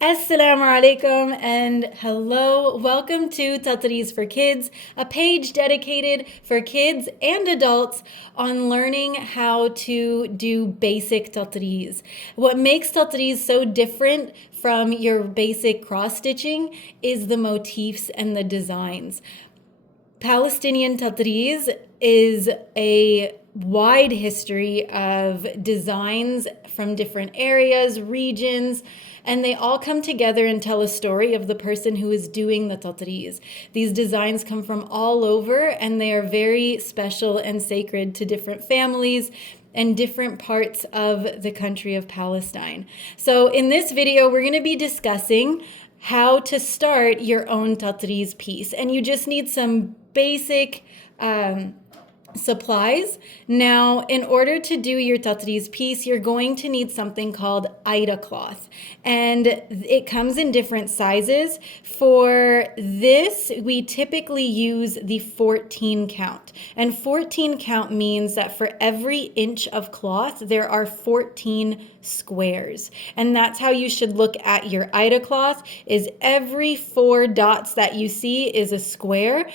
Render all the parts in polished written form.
Assalamu alaikum and hello. Welcome to Tatreez for Kids, a page dedicated for kids and adults on learning how to do basic Tatreez. What makes Tatreez so different from your basic cross stitching is the motifs and the designs. Palestinian Tatreez is a wide history of designs from different areas, regions, and they all come together and tell a story of the person who is doing the Tatreez. These designs come from all over, and they are very special and sacred to different families and different parts of the country of Palestine. So in this video, we're going to be discussing how to start your own Tatreez piece. And you just need some basic supplies. Now, in order to do your Tatreez piece, you're going to need something called Aida cloth. And it comes in different sizes. For this, we typically use the 14 count. And 14 count means that for every inch of cloth, there are 14 squares. And that's how you should look at your Aida cloth, is every 4 dots that you see is a square.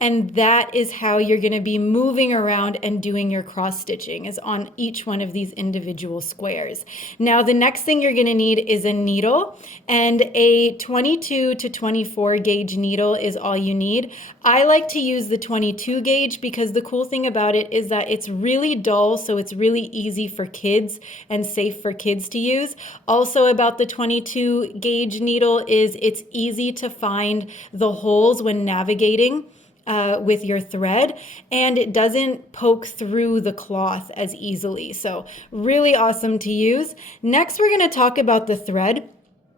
And that is how you're going to be moving around and doing your cross stitching, is on each one of these individual squares. Now, the next thing you're going to need is a needle, and a 22 to 24 gauge needle is all you need. I like to use the 22 gauge because the cool thing about it is that it's really dull, so it's really easy for kids and safe for kids to use. Also about the 22 gauge needle is it's easy to find the holes when navigating with your thread, and it doesn't poke through the cloth as easily. So really awesome to use. Next, we're going to talk about the thread.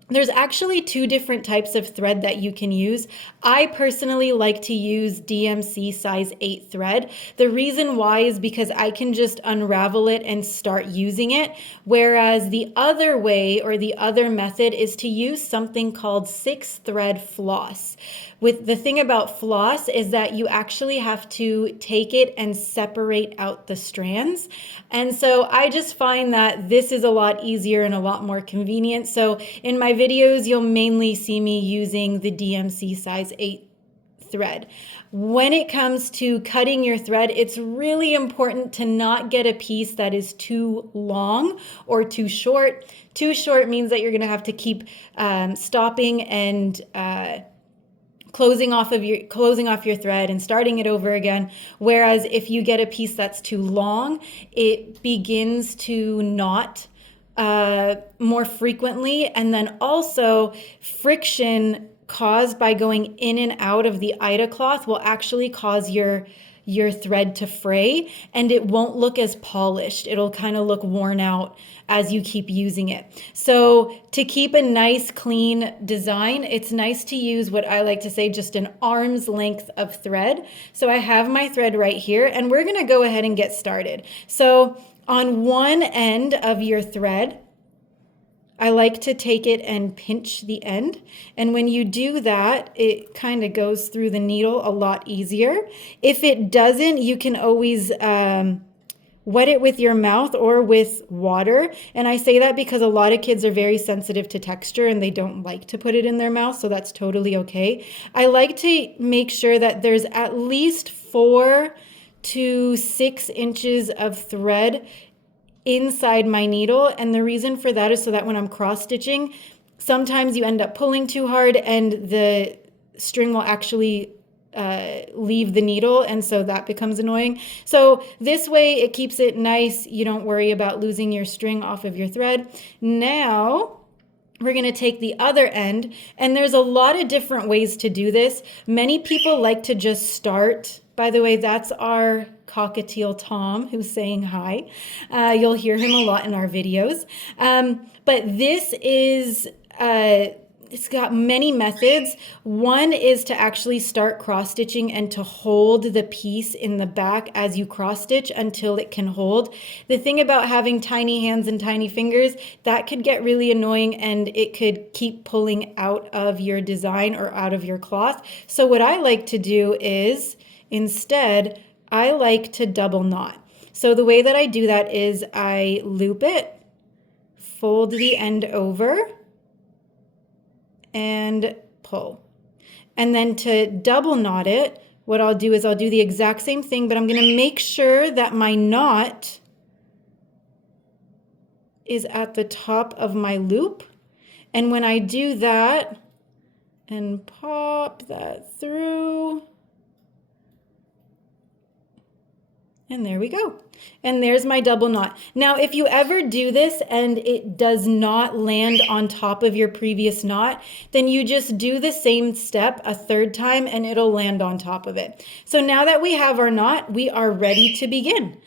There's actually 2 different types of thread that you can use. I personally like to use DMC size 8 thread. The reason why is because I can just unravel it and start using it, whereas the other way, or the other method, is to use something called 6 thread floss. With the thing about floss is that you actually have to take it and separate out the strands. And so I just find that this is a lot easier and a lot more convenient. So in my videos, you'll mainly see me using the DMC size 8 thread. When it comes to cutting your thread, it's really important to not get a piece that is too long or too short. Too short means that you're going to have to keep stopping and closing off your thread and starting it over again. Whereas if you get a piece that's too long, it begins to knot more frequently, and then also friction caused by going in and out of the Aida cloth will actually cause your thread to fray, and it won't look as polished. It'll kind of look worn out as you keep using it. So to keep a nice clean design, it's nice to use what I like to say just an arm's length of thread. So I have my thread right here, and we're going to go ahead and get started. So on one end of your thread, I like to take it and pinch the end. And when you do that, it kind of goes through the needle a lot easier. If it doesn't, you can always wet it with your mouth or with water. And I say that because a lot of kids are very sensitive to texture and they don't like to put it in their mouth. So that's totally okay. I like to make sure that there's at least 4 to 6 inches of thread inside my needle, and the reason for that is so that when I'm cross stitching, sometimes you end up pulling too hard and the string will actually leave the needle, and so that becomes annoying. So this way it keeps it nice. You don't worry about losing your string off of your thread. Now we're going to take the other end, and there's a lot of different ways to do this. Many people like to just start. By the way, that's our cockatiel Tom, who's saying hi. You'll hear him a lot in our videos. But this is, it's got many methods. One is to actually start cross stitching and to hold the piece in the back as you cross stitch until it can hold. The thing about having tiny hands and tiny fingers, that could get really annoying and it could keep pulling out of your design or out of your cloth. So what I like to do is, instead, I like to double knot. So the way that I do that is I loop it, fold the end over, and pull. And then to double knot it, what I'll do is I'll do the exact same thing, but I'm going to make sure that my knot is at the top of my loop. And when I do that and pop that through, and there we go. And there's my double knot. Now, if you ever do this and it does not land on top of your previous knot, then you just do the same step a third time and it'll land on top of it. So now that we have our knot, we are ready to begin.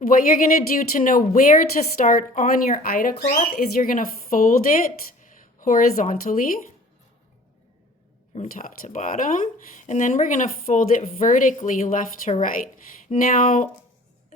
What you're going to do to know where to start on your Ida cloth is you're going to fold it horizontally from top to bottom, and then we're going to fold it vertically left to right. Now,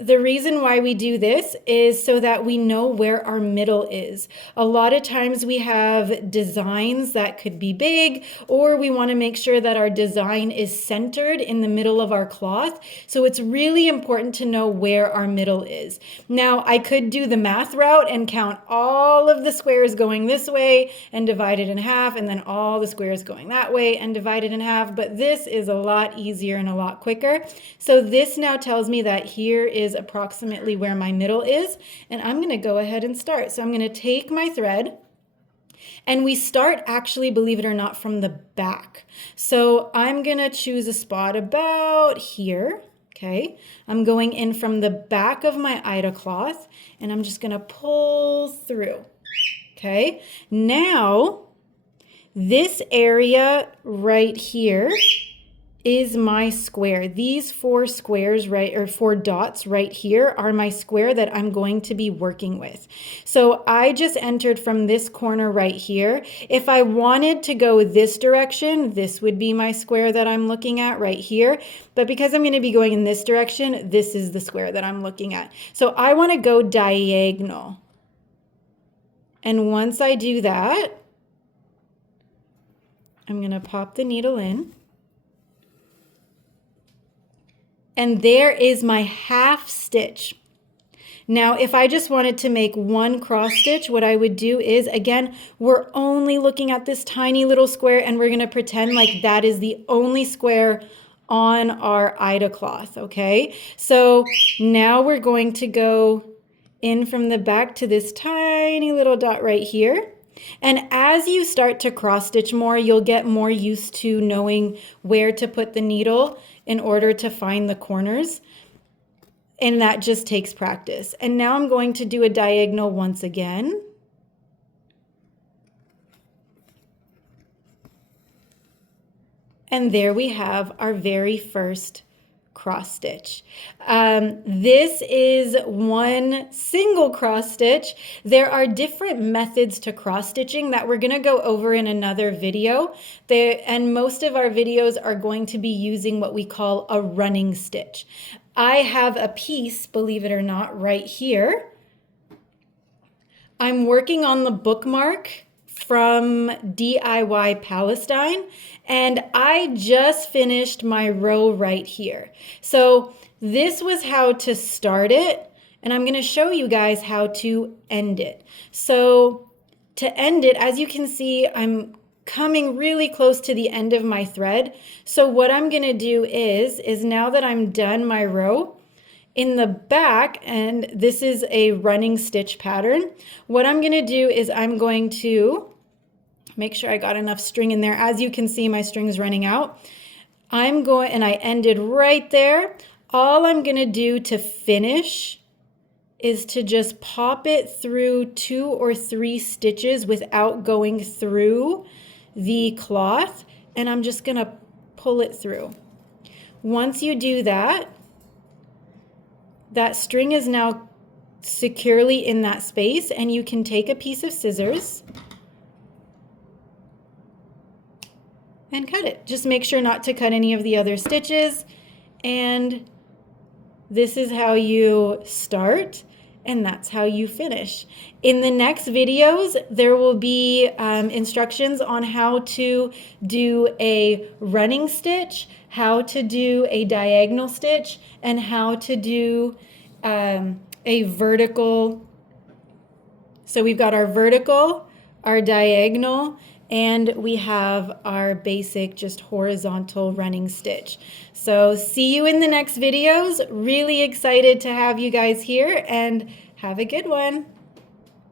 the reason why we do this is so that we know where our middle is. A lot of times we have designs that could be big, or we want to make sure that our design is centered in the middle of our cloth. So it's really important to know where our middle is. Now, I could do the math route and count all of the squares going this way and divide it in half, and then all the squares going that way and divide it in half, but this is a lot easier and a lot quicker. So this now tells me that here is approximately where my middle is, and I'm going to go ahead and start. So I'm going to take my thread, and we start actually, believe it or not, from the back. So I'm going to choose a spot about here. Okay, I'm going in from the back of my Ida cloth, and I'm just going to pull through. Okay, now this area right here is my square. These 4 squares, right, or 4 dots right here are my square that I'm going to be working with. So I just entered from this corner right here. If I wanted to go this direction, this would be my square that I'm looking at right here. But because I'm going to be going in this direction, this is the square that I'm looking at. So I want to go diagonal. And once I do that, I'm going to pop the needle in. And there is my half stitch. Now, if I just wanted to make one cross stitch, what I would do is, again, we're only looking at this tiny little square, and we're going to pretend like that is the only square on our Ida cloth, okay? So now we're going to go in from the back to this tiny little dot right here. And as you start to cross stitch more, you'll get more used to knowing where to put the needle in order to find the corners. And that just takes practice. And now I'm going to do a diagonal once again. And there we have our very first cross stitch. This is one single cross stitch. There are different methods to cross stitching that we're going to go over in another video. And most of our videos are going to be using what we call a running stitch. I have a piece, believe it or not, right here. I'm working on the bookmark from DIY Palestine, and I just finished my row right here. So this was how to start it, and I'm going to show you guys how to end it. So to end it, as you can see, I'm coming really close to the end of my thread. So what I'm going to do is now that I'm done my row, in the back, and this is a running stitch pattern, what I'm going to do is I'm going to make sure I got enough string in there. As you can see, my string is running out. And I ended right there. All I'm going to do to finish is to just pop it through 2 or 3 stitches without going through the cloth, and I'm just going to pull it through. Once you do that, that string is now securely in that space, and you can take a piece of scissors and cut it. Just make sure not to cut any of the other stitches. And this is how you start, and that's how you finish. In the next videos, there will be instructions on how to do a running stitch, how to do a diagonal stitch, and how to do a vertical. So we've got our vertical, our diagonal, and we have our basic just horizontal running stitch. So see you in the next videos. Really excited to have you guys here, and have a good one.